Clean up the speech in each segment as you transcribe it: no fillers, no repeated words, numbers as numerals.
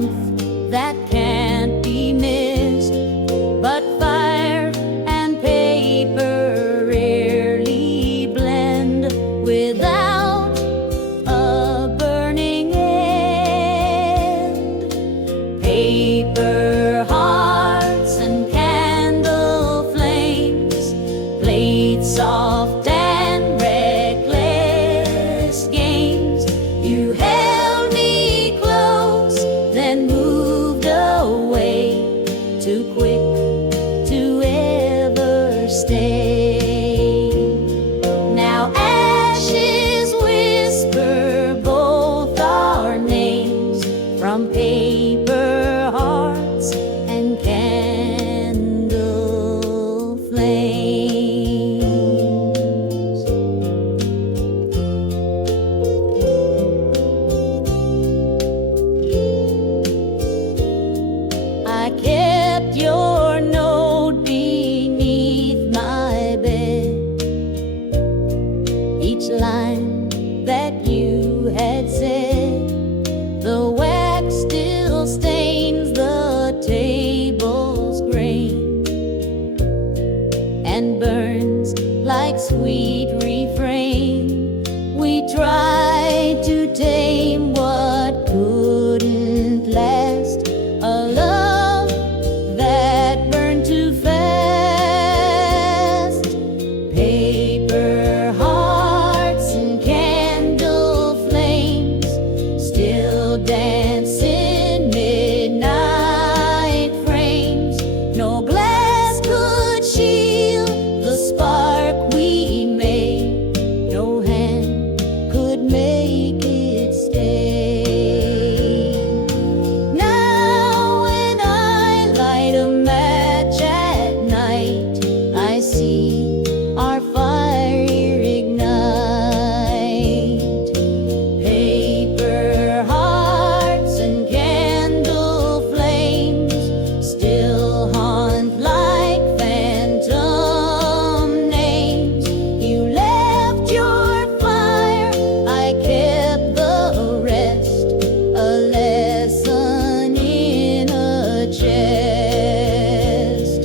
warmth that can't be missed, but fire and paper rarely blend without a burning end. Paper hearts and candle flames played soft and reckless games. You held me close, then moved away, too quick to ever stay. Now ashes whisper both our names from paper hearts and candle flames. I kept your note beneath my bed. Each line that you had said, the wax still stains the table's grain and burns like sweet refrain. We tried to tame what couldn't last, a love that burned too fast. Paper hearts and candle flames still dance in midnight frames. No glass could shield the spark we made, no hand could make it stay. Now when I light a match at night, I see our fire ignite. Paper hearts and candle flames still haunt like phantom names. You left your fire, I kept the rest, a lesson in a chest.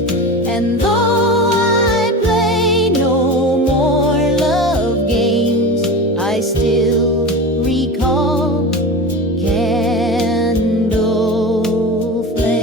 And though I play no more love games, I still recall candle flames.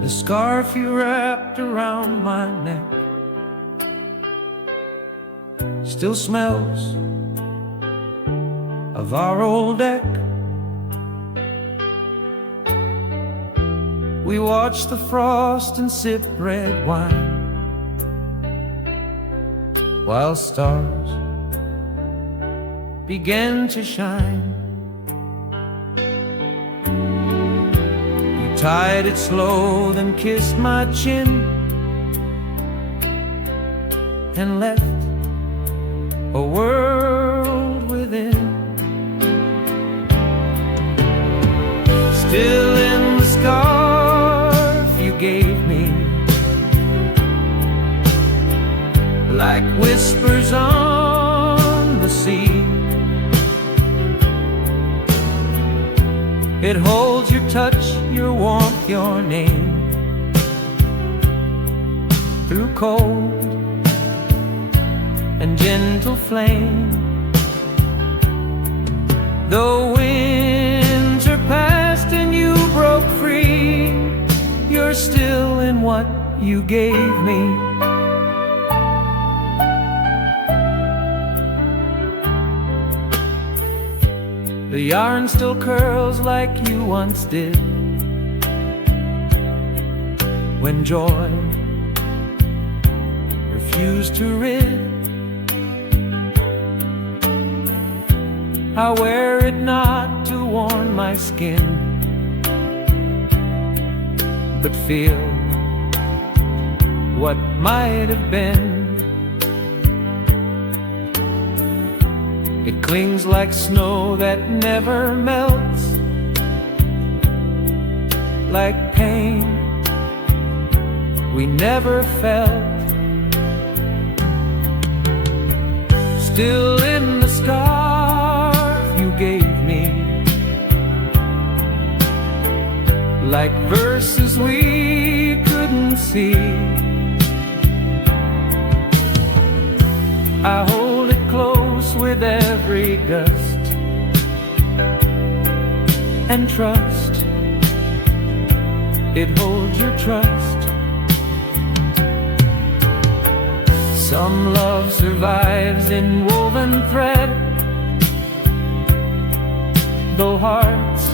The scarf you wrapped around my neck still smells of our old deck. We watch the frost and sip red wine while stars began to shine. You tied it slow, then kissed my chin and left a world within. Still in the scarf you gave me, like whispers on the sea. It holds your touch, your warmth, your name through cold and gentle flame. The winter passed and you broke free, you're still in what you gave me. The yarn still curls like you once did, when joy refused to rid. I wear it not to warm my skin, but feel what might have been. It clings like snow that never melts, like pain we never felt. Still in the scarf you gave me, like verses we couldn't see. I hold it close with every gust, and trust it holds your trust. Some love survives in woven thread, though hearts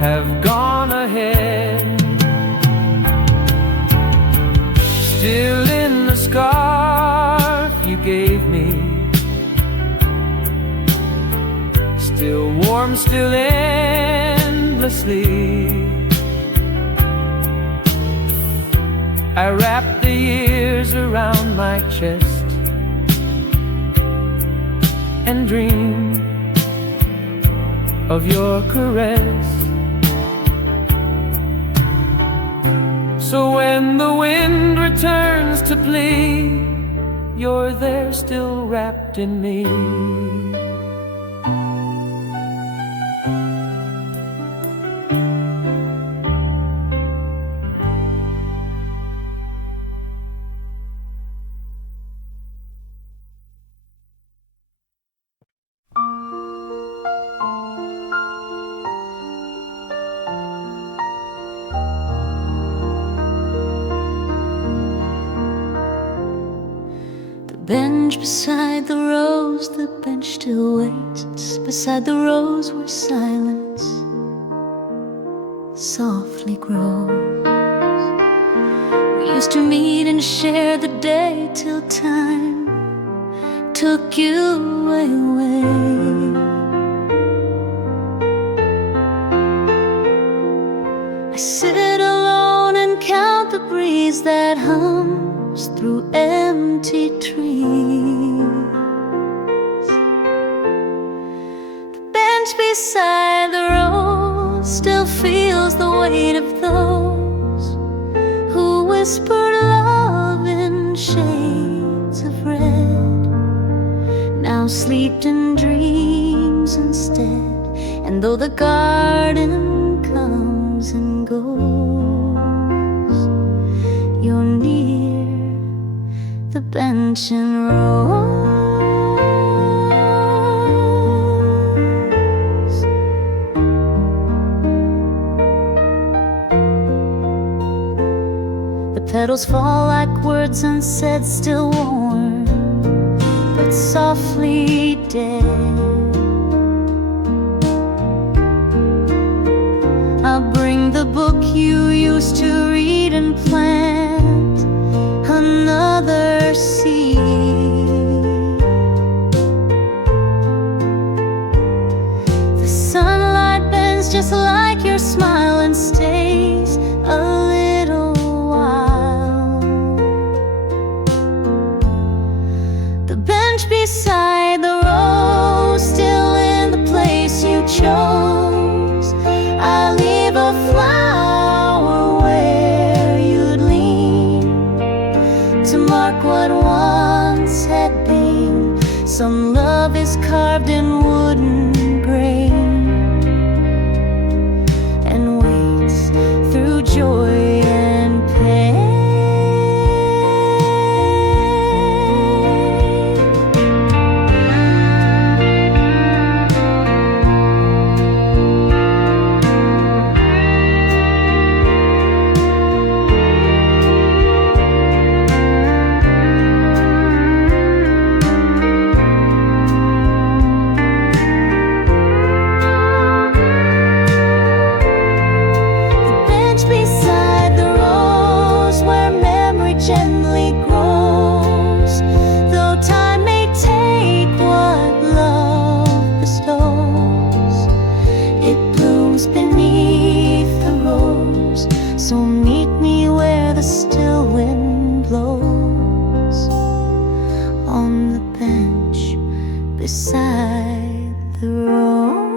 have gone ahead. Still in the scarf you gave me, still warm, still endlessly. I wrap the years around my chest and dream of your caress. So when the wind returns to plea, you're there still wrapped in me. Bench beside the rose, the bench still waits beside the rose where silence softly grows. We used to meet and share the day till time took you away. I sit alone and count the breeze that hums through empty trees. The bench beside the rose still feels the weight of those who whispered love in shades of red, now sleep in dreams instead. And though the garden comes and goes, you're near the bench and rose. The petals fall like words unsaid, still warm but softly dead. I'll bring the book you used to read and plant another seed. The sunlight bends just like your smile and stays a little while. The bench beside the rose, still in the place you chose. I leave a flower where you'd lean to mark what once had been. Some love is carved in wooden grain and waits through joy and pain. beside the road.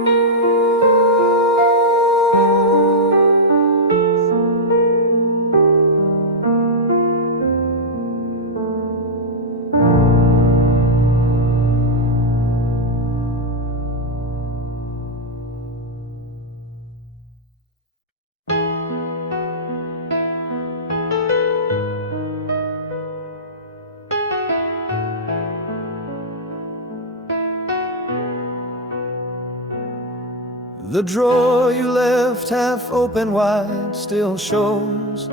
The drawer you left half open wide still shows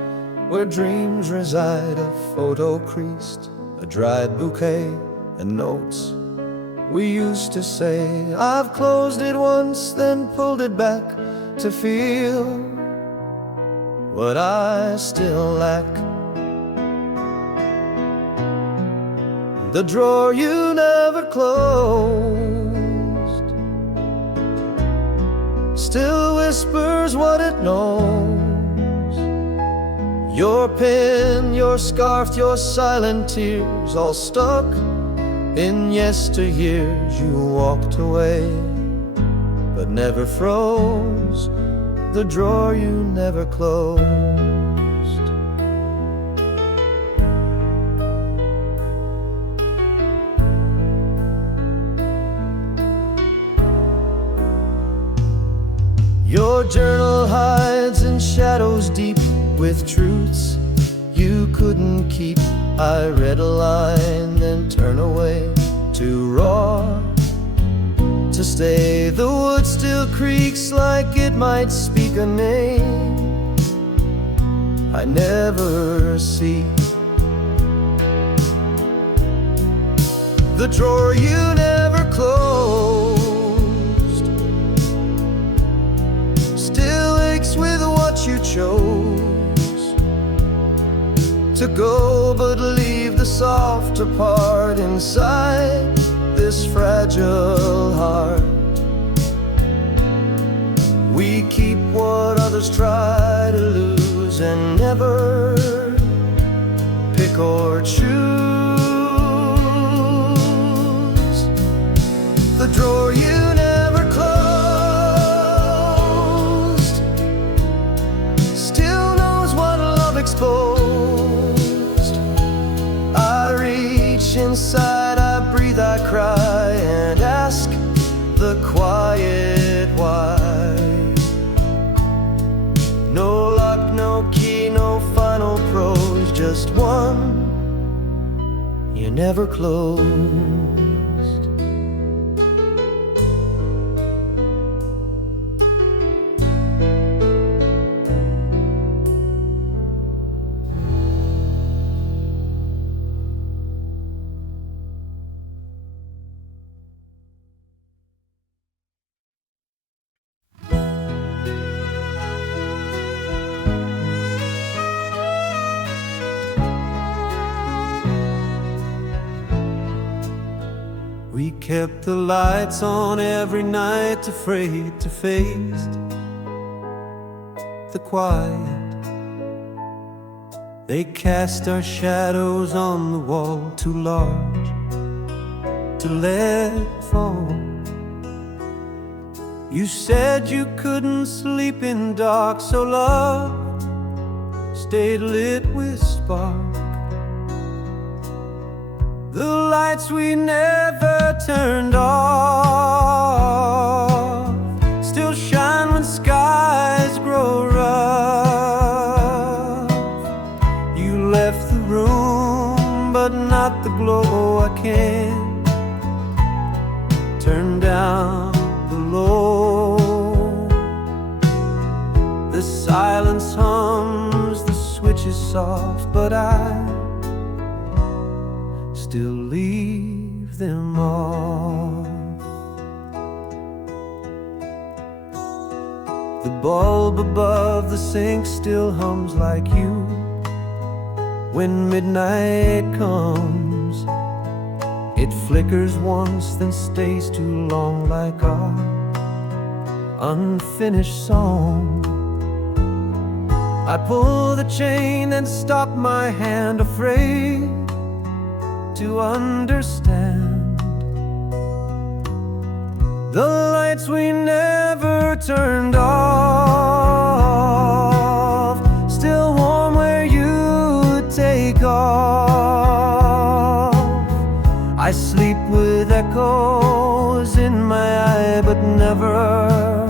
where dreams reside. A photo creased, a dried bouquet, and notes we used to say. I've closed it once, then pulled it back to feel what I still lack. The drawer you never closed still whispers what it knows. Your pen, your scarf, your silent tears, all stuck in yesteryears. You walked away, but never froze the drawer you never closed. Your journal hides in shadows deep with truths you couldn't keep. I read a line, then turn away, too raw to stay. The wood still creaks like it might speak a name I never see. The drawer you never closed still aches with what you chose to go, but leave the softer part inside this fragile heart. We keep what others try to lose and never pick or choose. The drawer you never closed still knows what love exposed. I reach inside, I breathe, I cry, and ask the quiet why. No luck, no key, no final prose, just one you never closed. We kept the lights on every night, afraid to face the quiet. They cast our shadows on the wall, too large to let fall. You said you couldn't sleep in dark, so love stayed lit with spark. The lights we never turned off still shine when skies grow rough. You left the room, but not the glow. I can't turn down below. The silence hums, the switch is soft, but I still leave them off. The bulb above the sink still hums like you. When midnight comes, it flickers once, then stays too long, like our unfinished song. I pull the chain and stop my hand, afraid to understand The lights we never turned off, still warm where you take off. I sleep with echoes in my eye, but never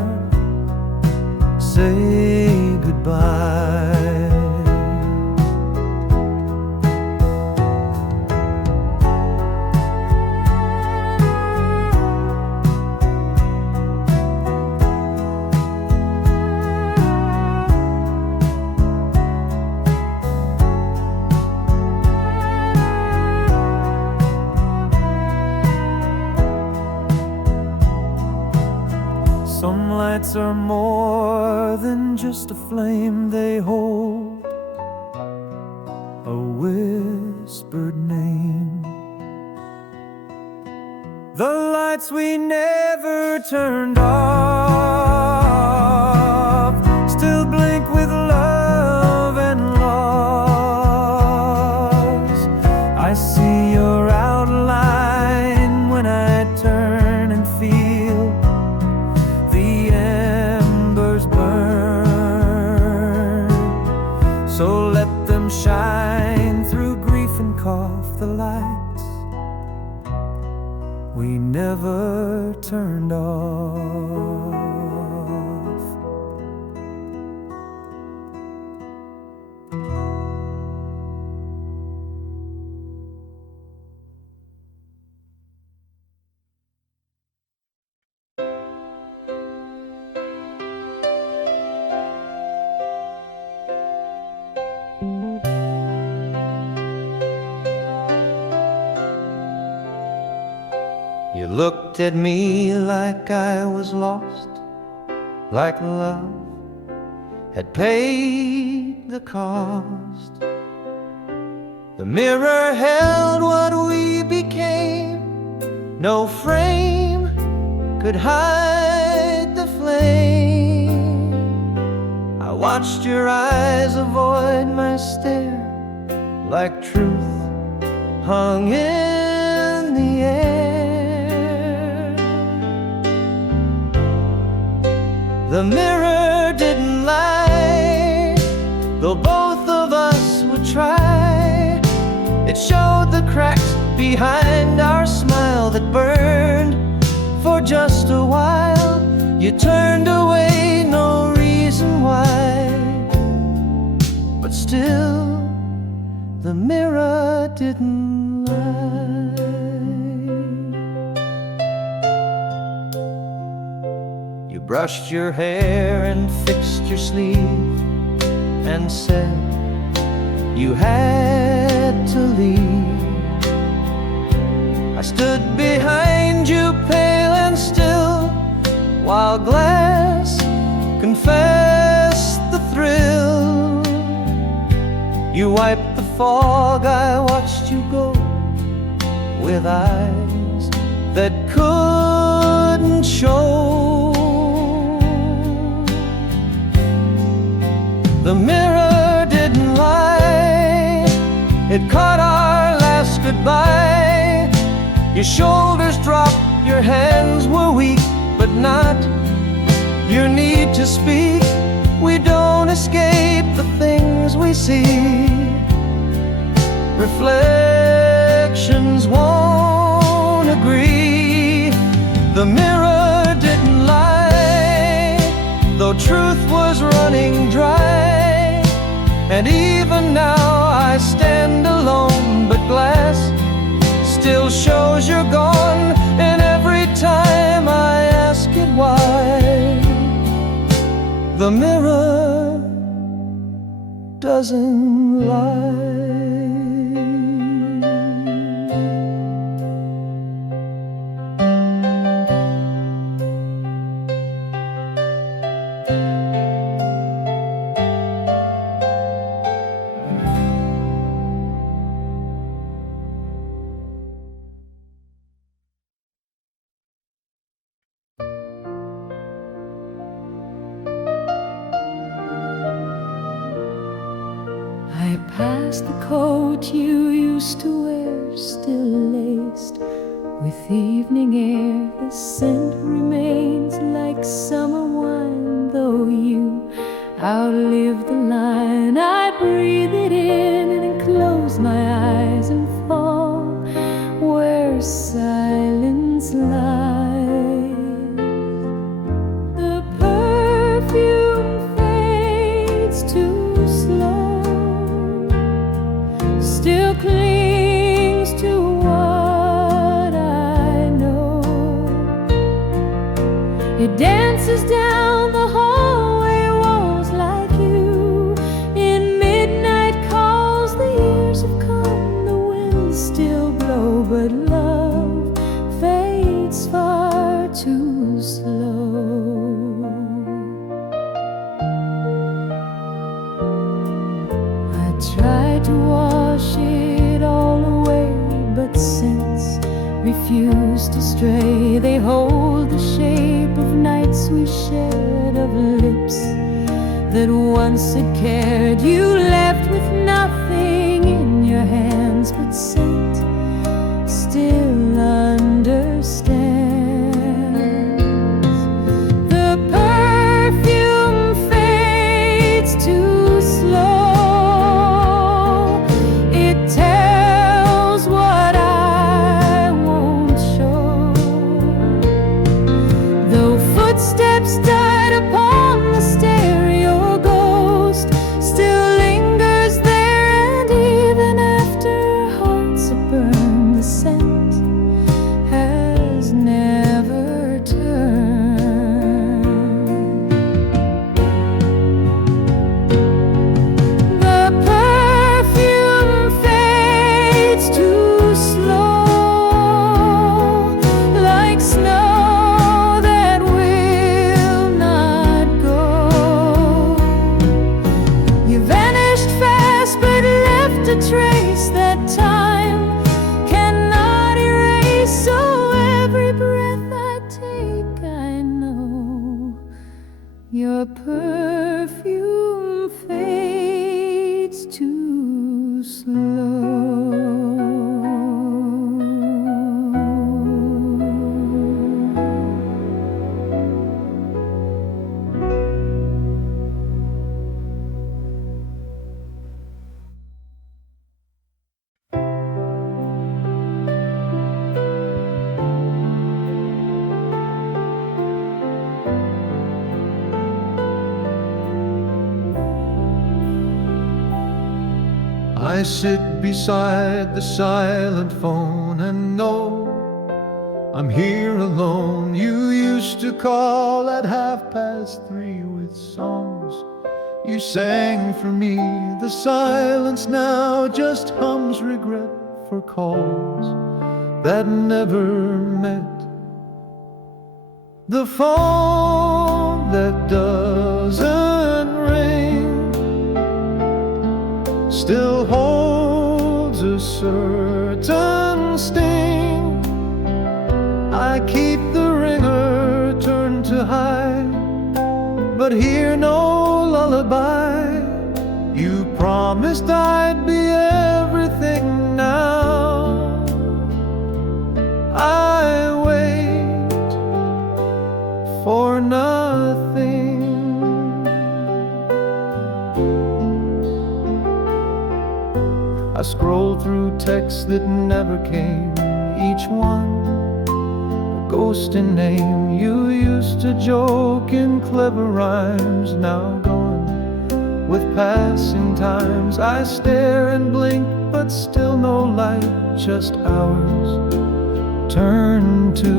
say goodbye. Some lights are more than just a flame, they hold a whispered name. The lights we never turned off still blink with love and loss. I see your outline when I turn and feel the embers burn. So let them shine through grief and cough the lights we never turned off. You looked at me like I was lost, like love had paid the cost. The mirror held what we became, no frame could hide the flame. I watched your eyes avoid my stare, like truth hung in the air. The mirror didn't lie, though both of us would try. It showed the cracks behind our smile that burned for just a while. You turned away, no reason why, but still the mirror didn't lie. You brushed your hair and fixed your sleeve and said you had to leave. I stood behind you, pale and still, while glass confessed the thrill. You wiped the fog, I watched you go, with eyes that couldn't show. The mirror didn't lie, it caught our last goodbye. Your shoulders dropped, your hands were weak, but not your need to speak. We don't escape the things we see. Reflections won't agree. The mirror didn't lie, though truth was running dry. And even now I stand alone, but glass still shows you're gone. And every time I ask it why, the mirror doesn't lie. I passed the coat you used to wear, still laced With evening air, the scent remains like summer wine. Though you outlive the line, I breathe it in and close my eyes and fall where silence lies. The perfume fades too slow, still clings to what I know. It dances down the hallway walls like you. In midnight calls, the years have come, the winds still blow, but love fades far too slow. I tried to wash it all away, but scents refuse to stray. They hold the shape of nights we shared, of lips that once had cared. You left with nothing in your hands but scent, still understands. The perfume fades too slow. It tells what I won't show. Though footsteps died upon the stair, your ghost still lingers there. And even after our hearts are burned, the scent has never turned. The perfume fades too slow, like snow that will not go. You vanished fast but left a trace that time cannot erase. So every breath I take, I know your perfume fades too slow. I sit beside the silent phone and know I'm here alone. You used to call at 3:30 with songs you sang for me. The silence now just hums regret for calls that never met. The phone that doesn't ring still holds a certain sting. I keep the ringer turned to hide, but hear no lullaby. You promised I'd be everything now. I wait for nothing. I scroll through texts that never came, each one a ghost in name. You used to joke in clever rhymes, now gone with passing times. I stare and blink, but still no light, just hours turn to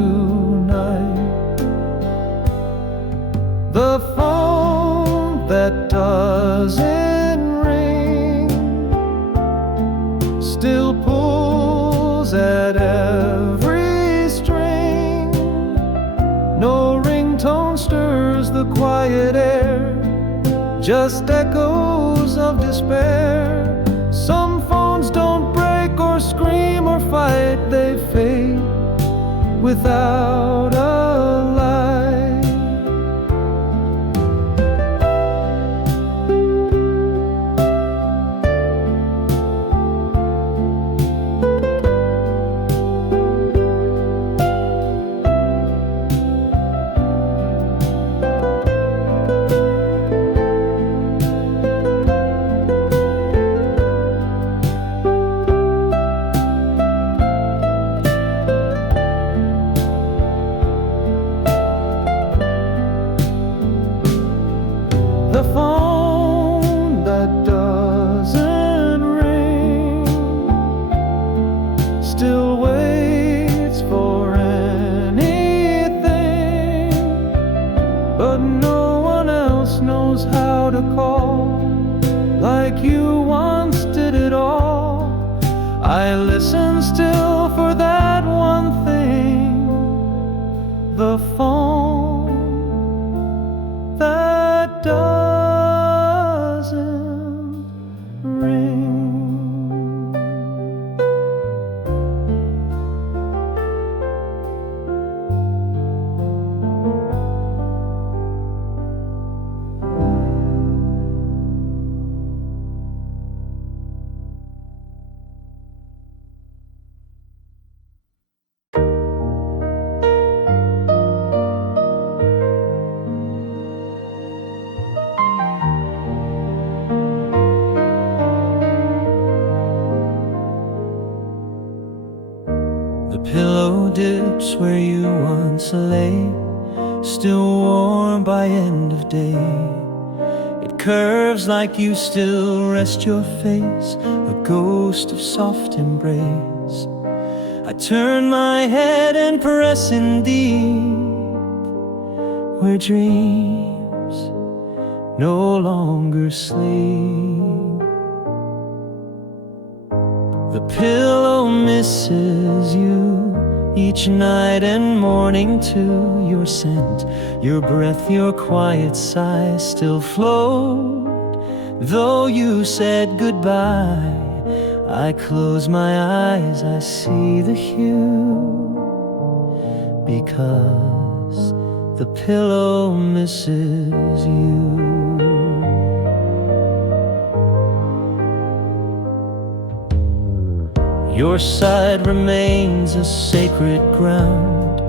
night. The phone that doesn't ring still pulls at every string. No ringtone stirs the quiet air, just echoes of despair. Some phones don't break or scream or fight, they fade without a light. The pillow dips where you once lay, still warm by end of day. It curves like you still rest your face, a ghost of soft embrace. I turn my head and press in deep, where dreams no longer sleep. The pillow misses you each night and morning too. Your scent, your breath, your quiet sigh still float. Though you said goodbye, I close my eyes, I see the hue, because the pillow misses you. Your side remains a sacred ground.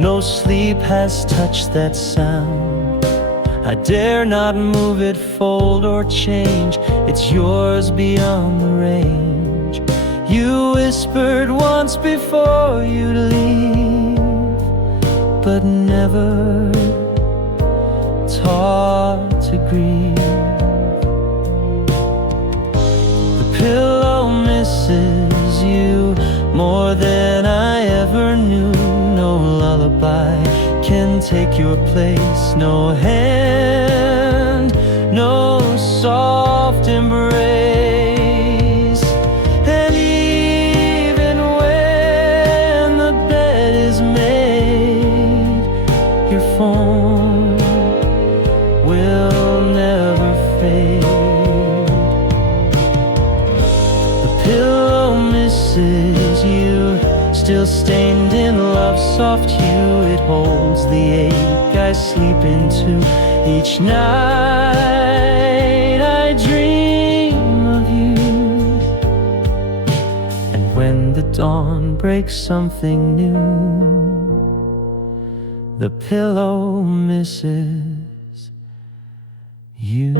No sleep has touched that sound. I dare not move it, fold or change. It's yours beyond the range. You whispered once before you'd leave, but never taught to grieve. The pillow misses you more than I ever knew. No lullaby can take your place, no hand, no soft embrace. And even when the bed is made, your form will never fade. The pillow misses you, still stained in love's soft hue. It holds the ache I sleep into each night. I dream of you, and when the dawn breaks something new, the pillow misses you.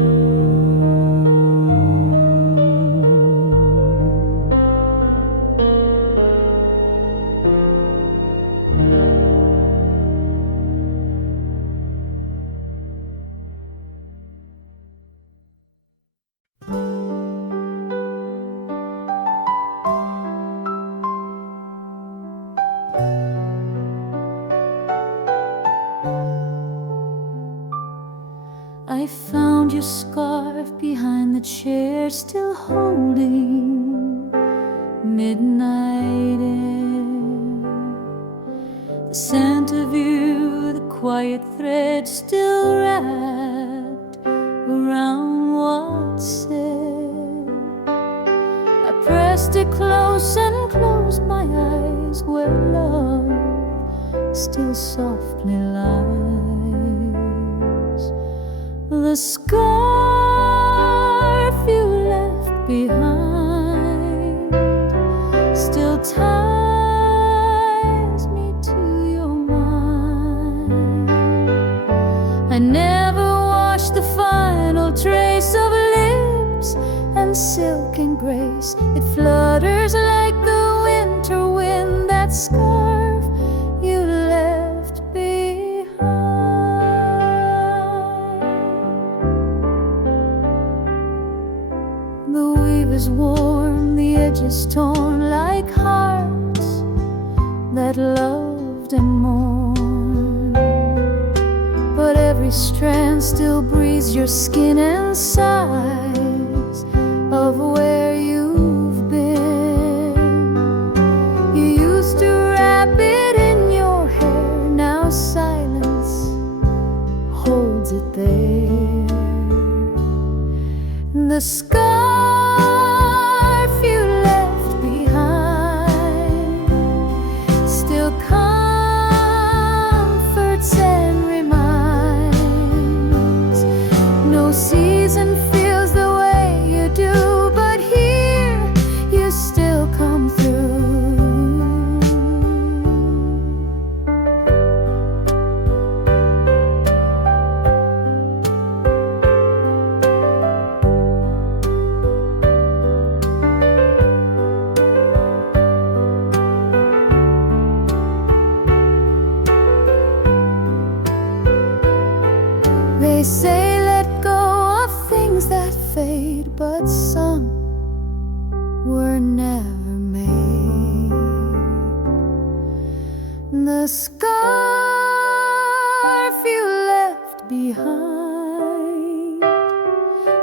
I found your scarf behind the chair, still holding midnight air. The scent of you, the quiet thread still wrapped around what's said. I pressed it close and closed my eyes, where love still softly lies. The scarf you left behind still ties me to your mind. I never washed the final trace of lips and silk and grace. It flutters like the winter wind, that scarf you left behind. The weave is worn, the edges torn, like hearts that loved and mourned. But every strand still breathes your skin and sighs of where you've been. You used to wrap it in your hair, now silence holds it there. The scarf you left behind still comforts and reminds. No season feels the way you do, but here you still come through. say let go of things that fade, but some were never made. The scarf you left behind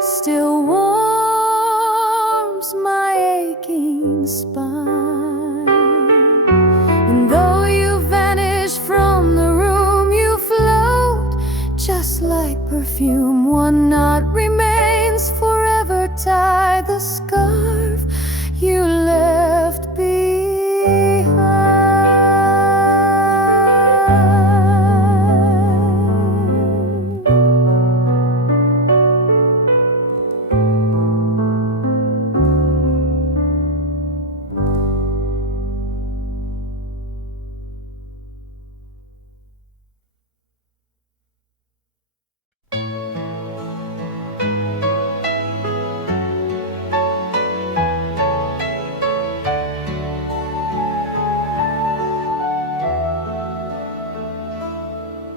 still warms my aching spine. And though you vanish from the room, you float just like perfume. One knot remains forever tied, the scarf you left behind.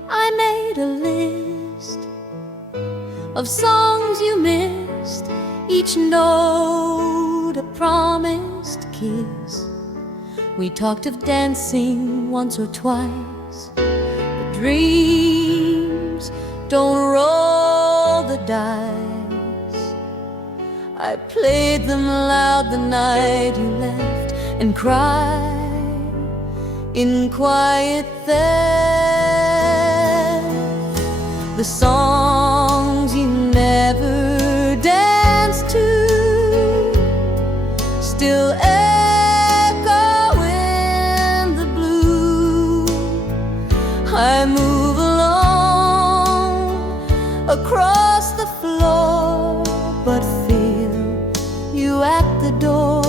I made a list of songs you missed, each note a promised kiss. We talked of dancing once or twice, but dreams don't roll the dice. I played them loud the night you left, and cried in quiet theft. The songs you never danced to still echo in the blue. I move alone across the floor, but feel you at the door.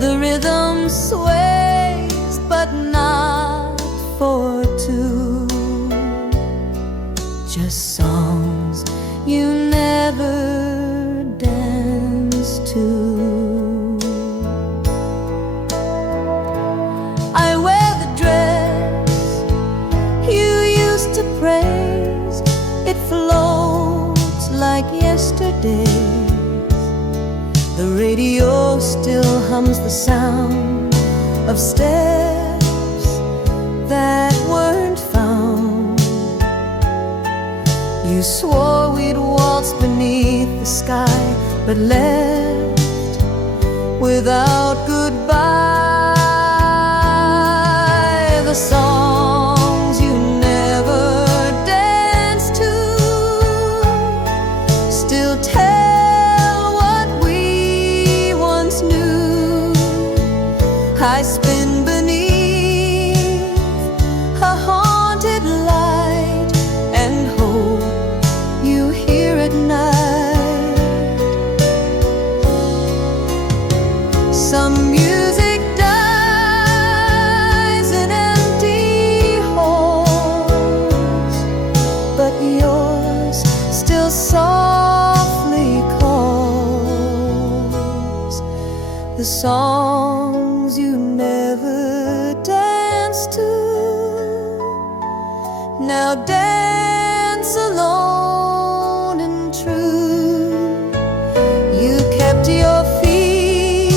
The rhythm sways, but not for two. Just songs you never danced to. I wear the dress you used to praise. It floats like yesterday's. The radio still hums the sound of steps that weren't found. You swore we'd waltz beneath the sky, but left without goodbye. The songs you never danced to still tell what we once knew. I spin beneath a haunted light and hope you hear at night. Some music dies in empty halls, but yours still softly calls. The songs you never danced to now dance alone and true. You kept your feet,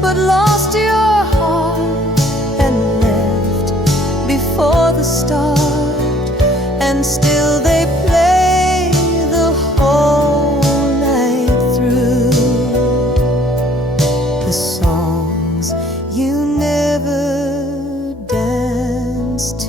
but lost your heart and left before the start, and still they play the whole night through. The songs you never danced to.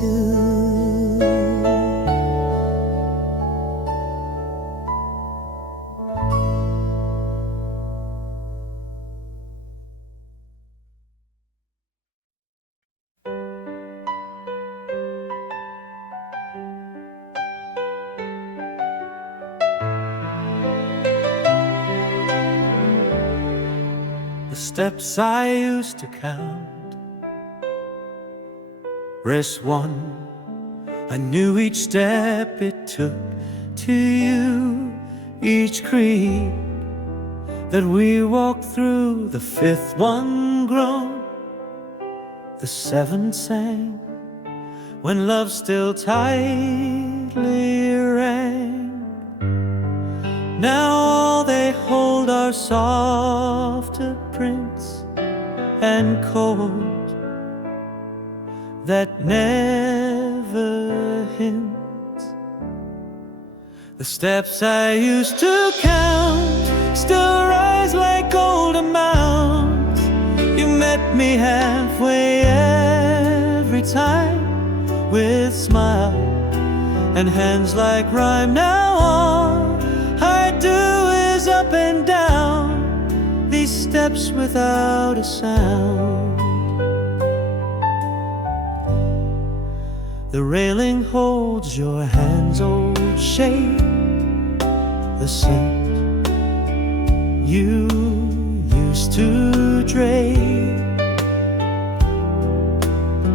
The steps I used to count, rest one, I knew each step it took to you. Each creep that we walked through, the fifth one grown, the seventh sang, when love still tightly ran. Now all they hold are softer prints and cold that never hint. The steps I used to count still rise like golden mounds. You met me halfway every time with smile and hands like rhyme. Now all I do is up and down these steps without a sound. The railing holds your hand's old shape, the scent you used to drape.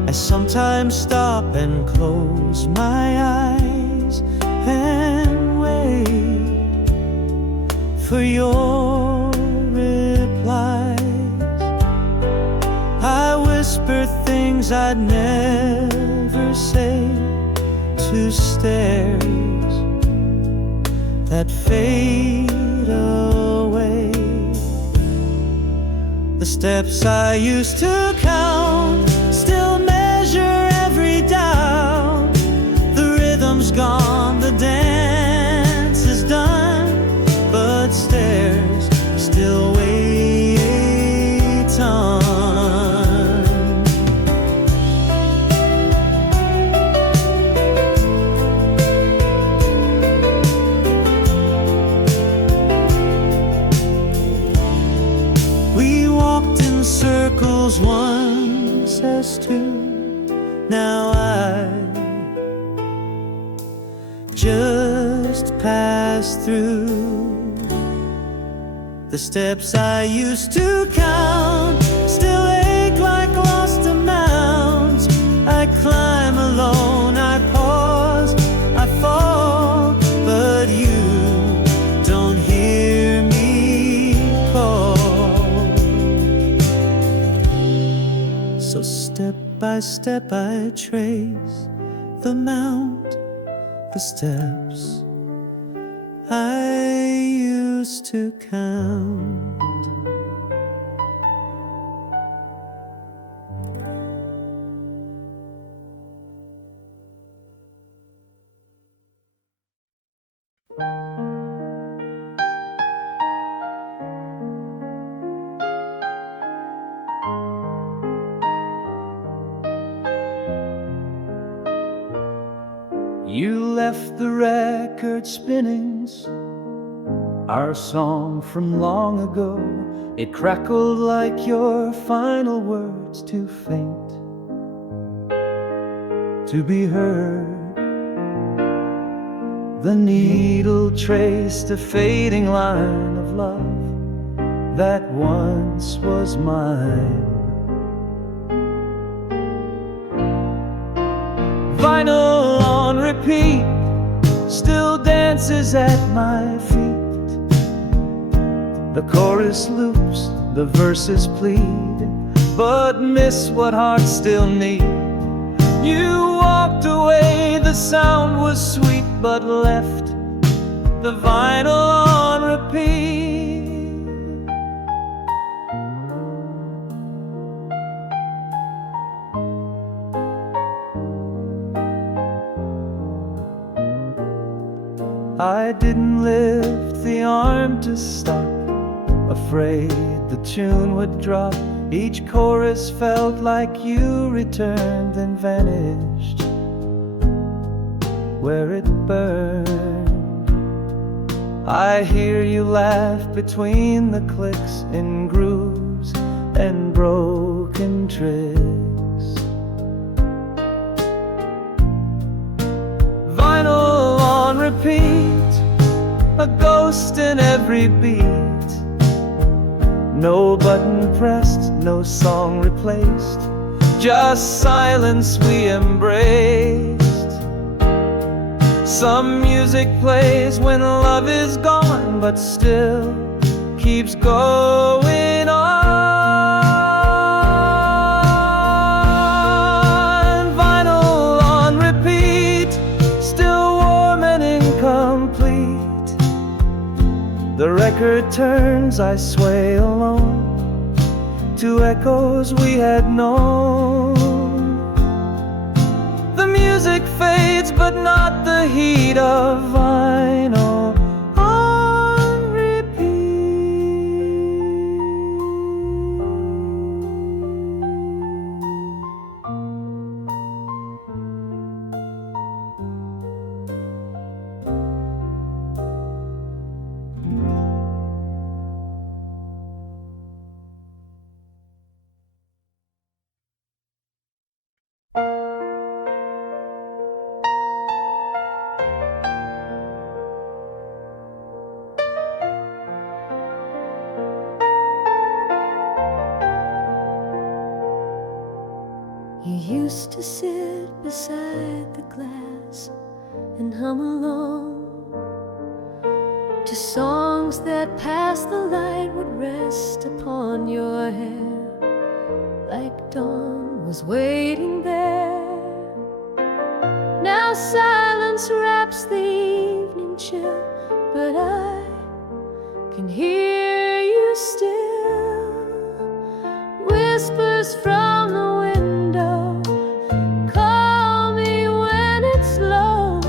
I sometimes stop and close my eyes and wait for your replies. I whisper things I'd never say to stares that fade away. The steps I used to count still measure every down. The rhythm's gone, the dance is done, but stairs still wait on. Circles once as two, now I just pass through. The steps I used to count still ache like lost amounts. I climb alone, I pause, I fall, but you don't hear me call. So step by step I trace the mount, the steps I used to count. You left the record spinning, our song from long ago. It crackled like your final words, too faint to be heard. The needle traced a fading line of love that once was mine. Vinyl on repeat still dances at my feet. The chorus loops, the verses plead, but miss what hearts still need. You walked away, the sound was sweet, but left the vinyl on repeat. I didn't lift the arm to stop, afraid the tune would drop. Each chorus felt like you returned and vanished where it burned. I hear you laugh between the clicks in grooves and broken tricks. Vinyl on repeat, a ghost in every beat. No button pressed, no song replaced, just silence we embraced. Some music plays when love is gone, but still keeps going on. Vinyl on repeat, still warm and incomplete. record turns, I sway alone to echoes we had known. The music fades, but not the heat of vinyl on repeat. You used to sit beside the glass and hum along to songs that past the light would rest upon your hair, like dawn was waiting there. Now silence wraps the evening chill, but I can hear you still. Whispers from the window call me when it's low.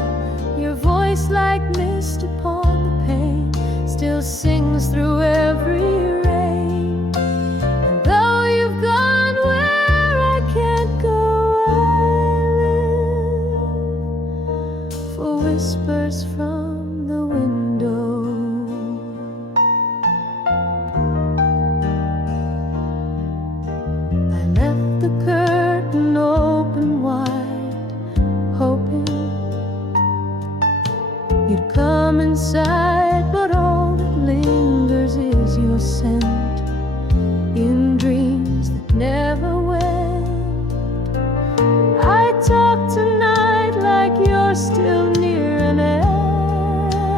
Your voice like mist upon the pane still sings through every rain. And though you've gone where I can't go, I live for whispers from the window. I left the curtain open wide, hoping you'd come inside, but all that lingers is your scent in dreams that never went. I talk tonight like you're still near, and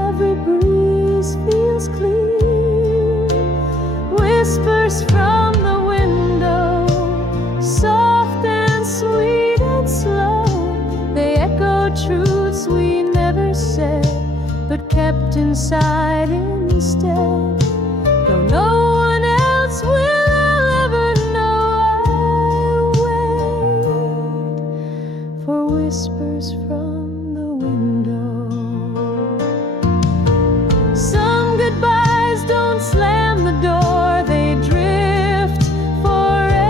every breeze feels clear. Whispers from the window, soft and sweet and slow, they echo truths we never said, but kept inside instead. Though no one else will ever know, I wait for whispers from the window. Some goodbyes don't slam the door, they drift forevermore.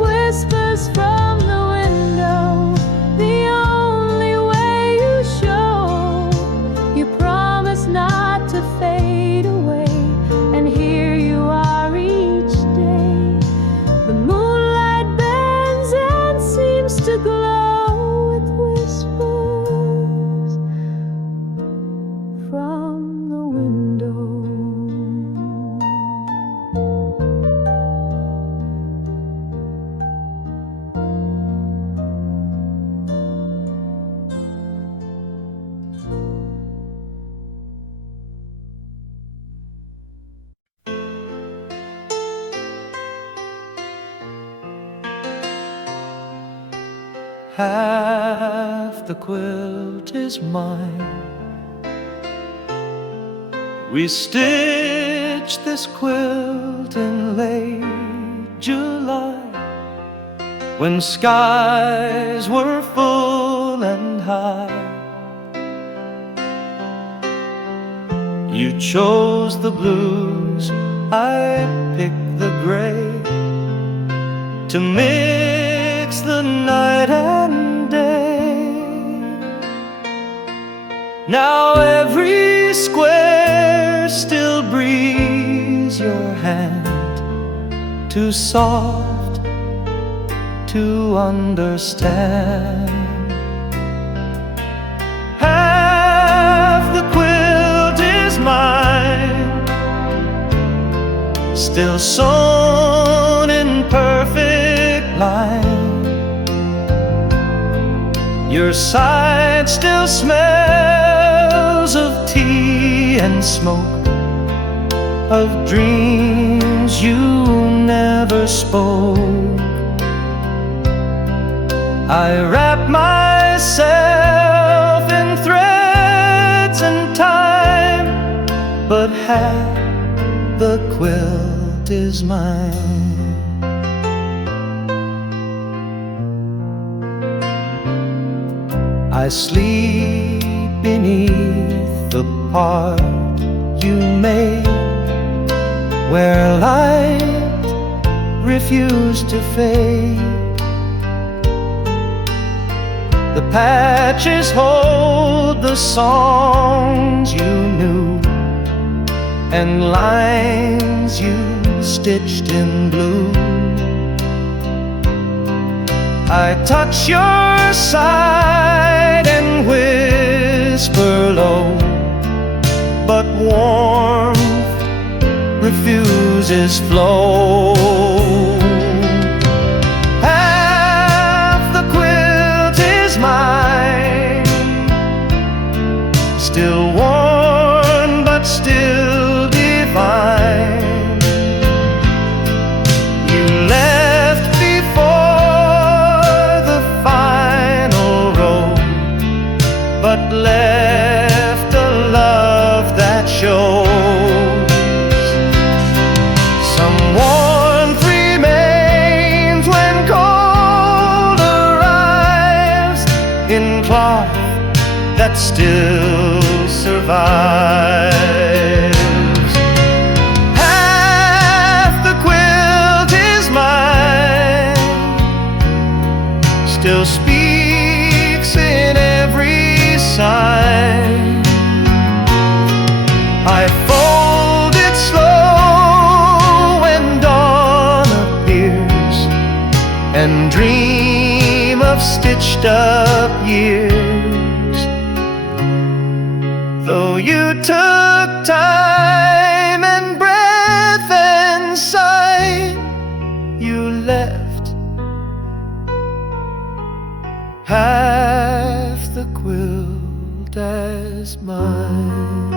Whispers from the window, the only way you show you promise not to fade away, and here you are each day. The moonlight bends and seems to glow with whispers from the window. Half the quilt is mine. We stitched this quilt in late July, when skies were full and high. You chose the blues, I picked the gray, to mix the night and day. Now every square still breathes your hand, too soft to understand. Half the quilt is mine, still sewn in perfect line. Your side still smells of tea and smoke, of dreams you never spoke. I wrap my myself in threads and time, but half the quilt is mine. I sleep beneath the part you made, where light refused to fade. The patches hold the songs you knew, and lines you stitched in blue. I touch your side and whisper low, but warmth refuses flow. Half the quilt is mine, still worn but still divine. You left before the final row, but left a love that shows. Some warmth remains when cold arrives, in cloth that still survives. Half the quilt is mine, still speaks in every sign. I fold it slow when dawn appears, and dream of stitched up years. Though you took time and breath and sight, you left half the quilt as mine.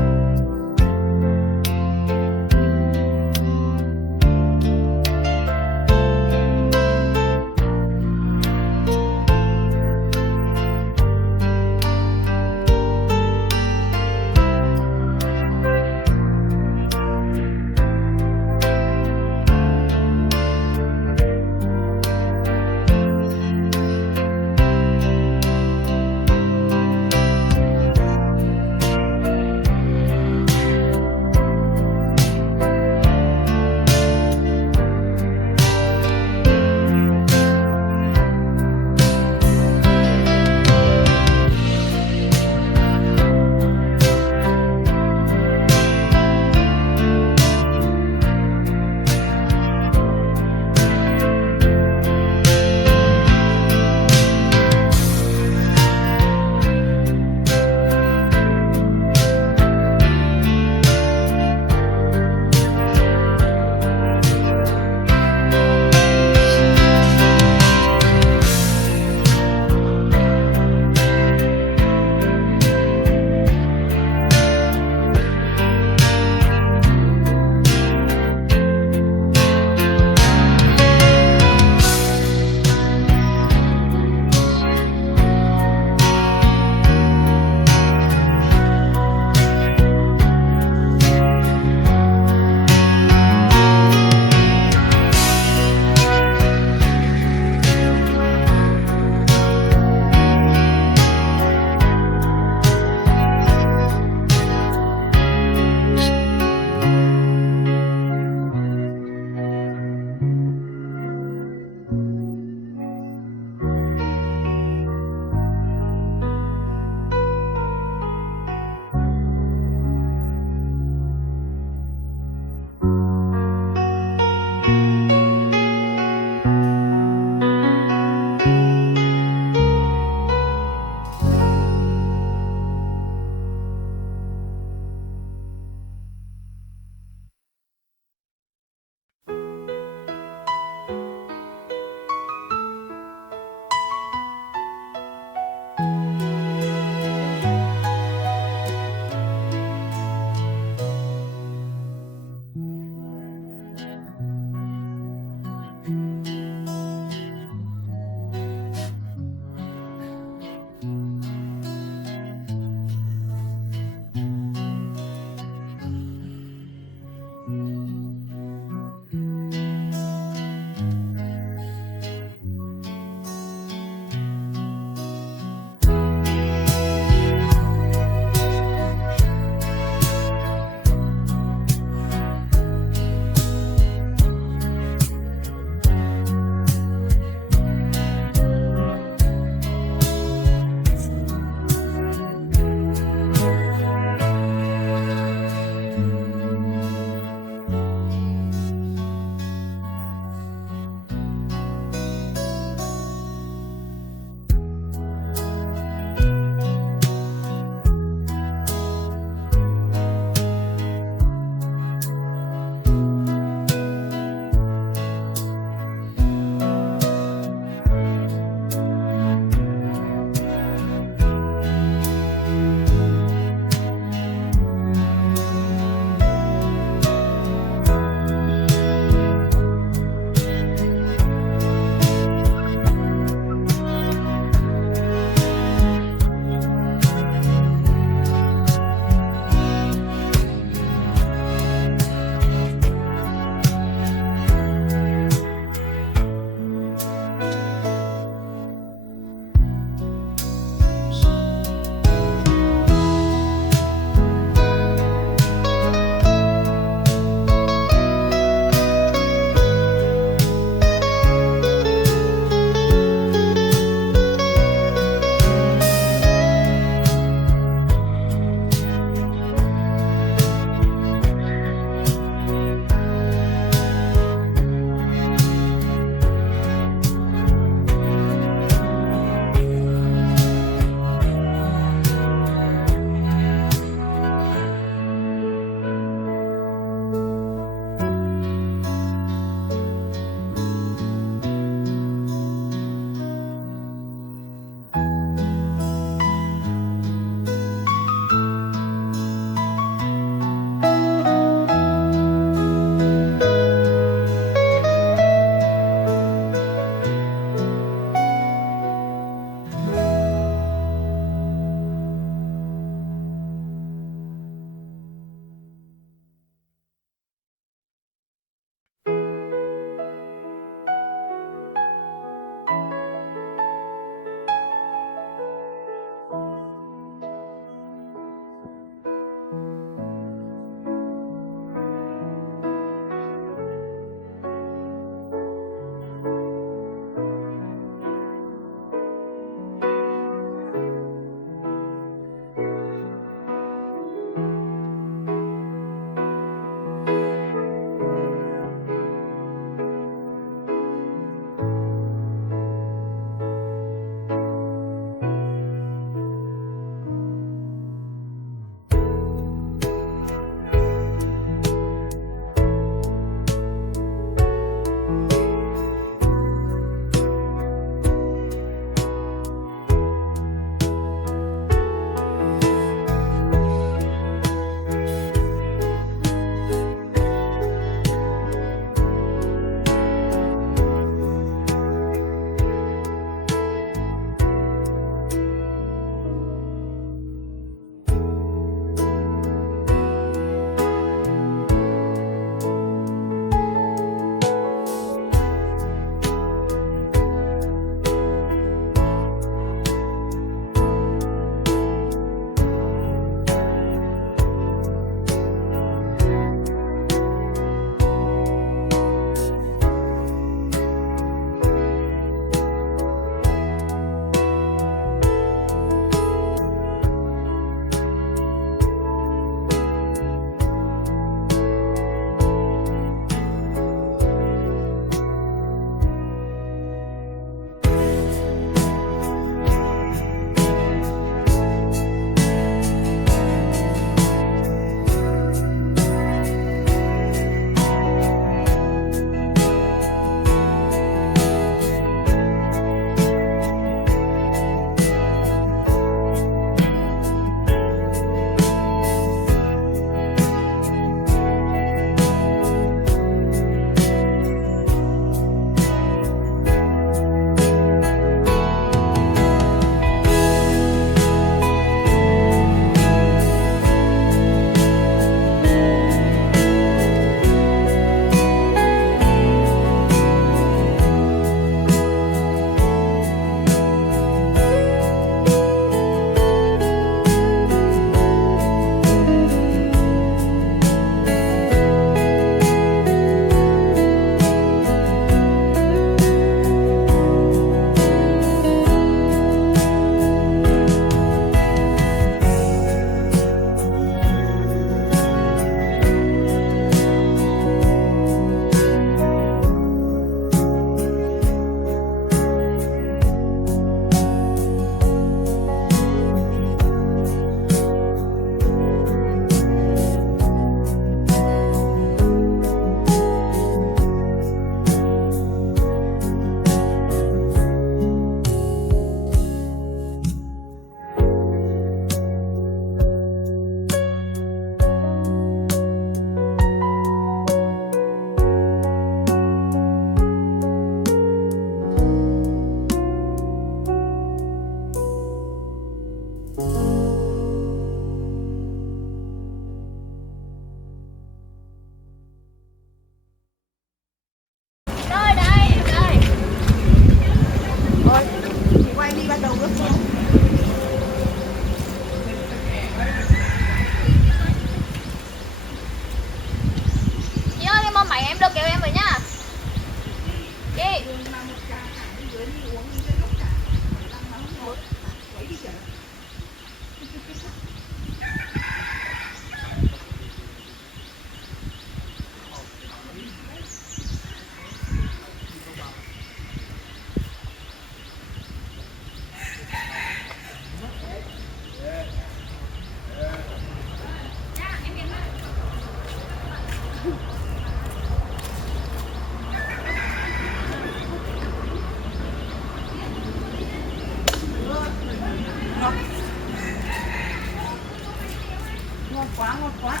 Ngon quá, ngon quá.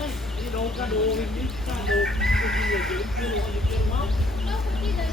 Ê, đi đâu ra đồ, mình đi ra đồ, mình đi về kia đúng không? Đâu có đi đấy.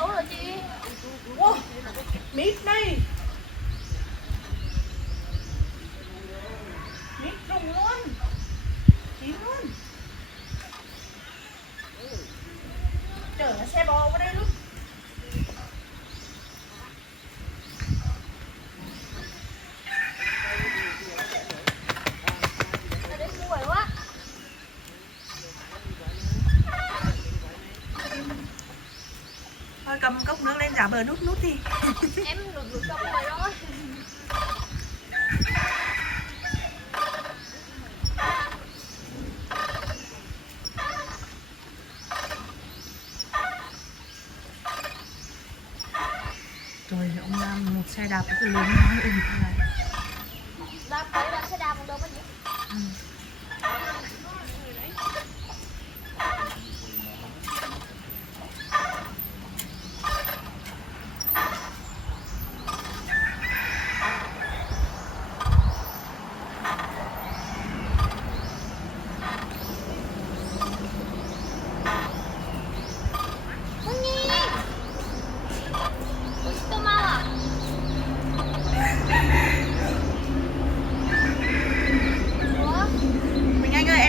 Lũ rồi chị. Wow, mít đây. Mít rùng luôn. Chín luôn. Chở xe bò qua đây luôn. Thôi cầm cốc nước lên giả vờ nút đi. Em được xong rồi đó. Trời, ông Nam một xe đạp cái lớn nói ủng này. Đạp xe đạp còn đâu có gì.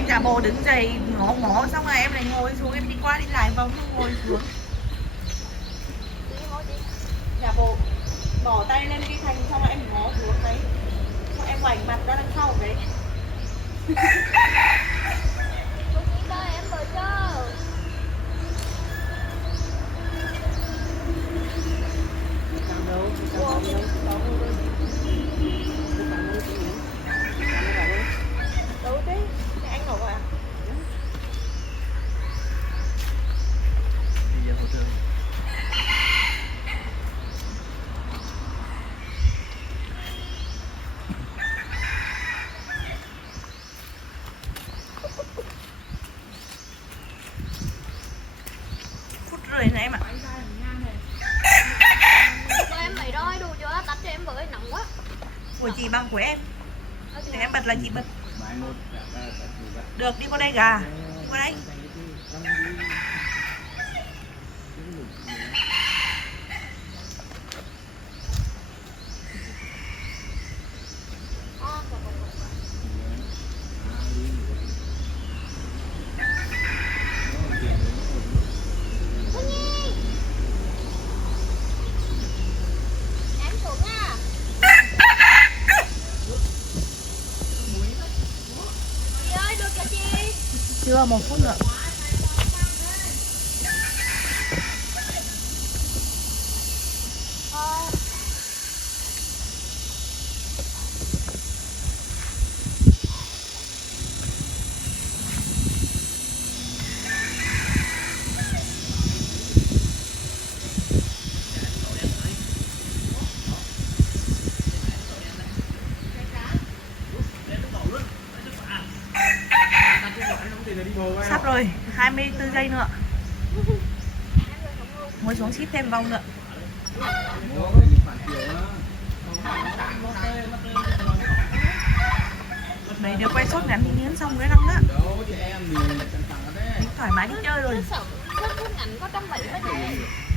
Giả bộ đứng dậy ngó xong rồi em lại ngồi xuống, em đi qua đi lại vòng ngồi xuống. Giả bộ bỏ tay lên cái thành xong rồi em ngó xuống đấy, xong em ngoảnh mặt ra đằng sau đấy. Em mời cho. Đâu thế? Anh ngủ à? Bây giờ hỗ trợ. Phút rưỡi này em ạ. Em mày đói đủ chưa? Tắt cho em với nóng quá. Của chị bằng của em. Để em bật là chị bật. Được, đi qua đây gà. Đi qua đây. Em xuống nha. Chị ơi, được cho chị. Chưa, 1 phút nữa. Sắp rồi, 24 giây nữa. Muốn xuống ship thêm vòng nữa. Đấy, được quay shot ngắn thì nhấn xong cái răng á. Thoải mái đi chơi rồi. bức ảnh có trong vậy đó chị.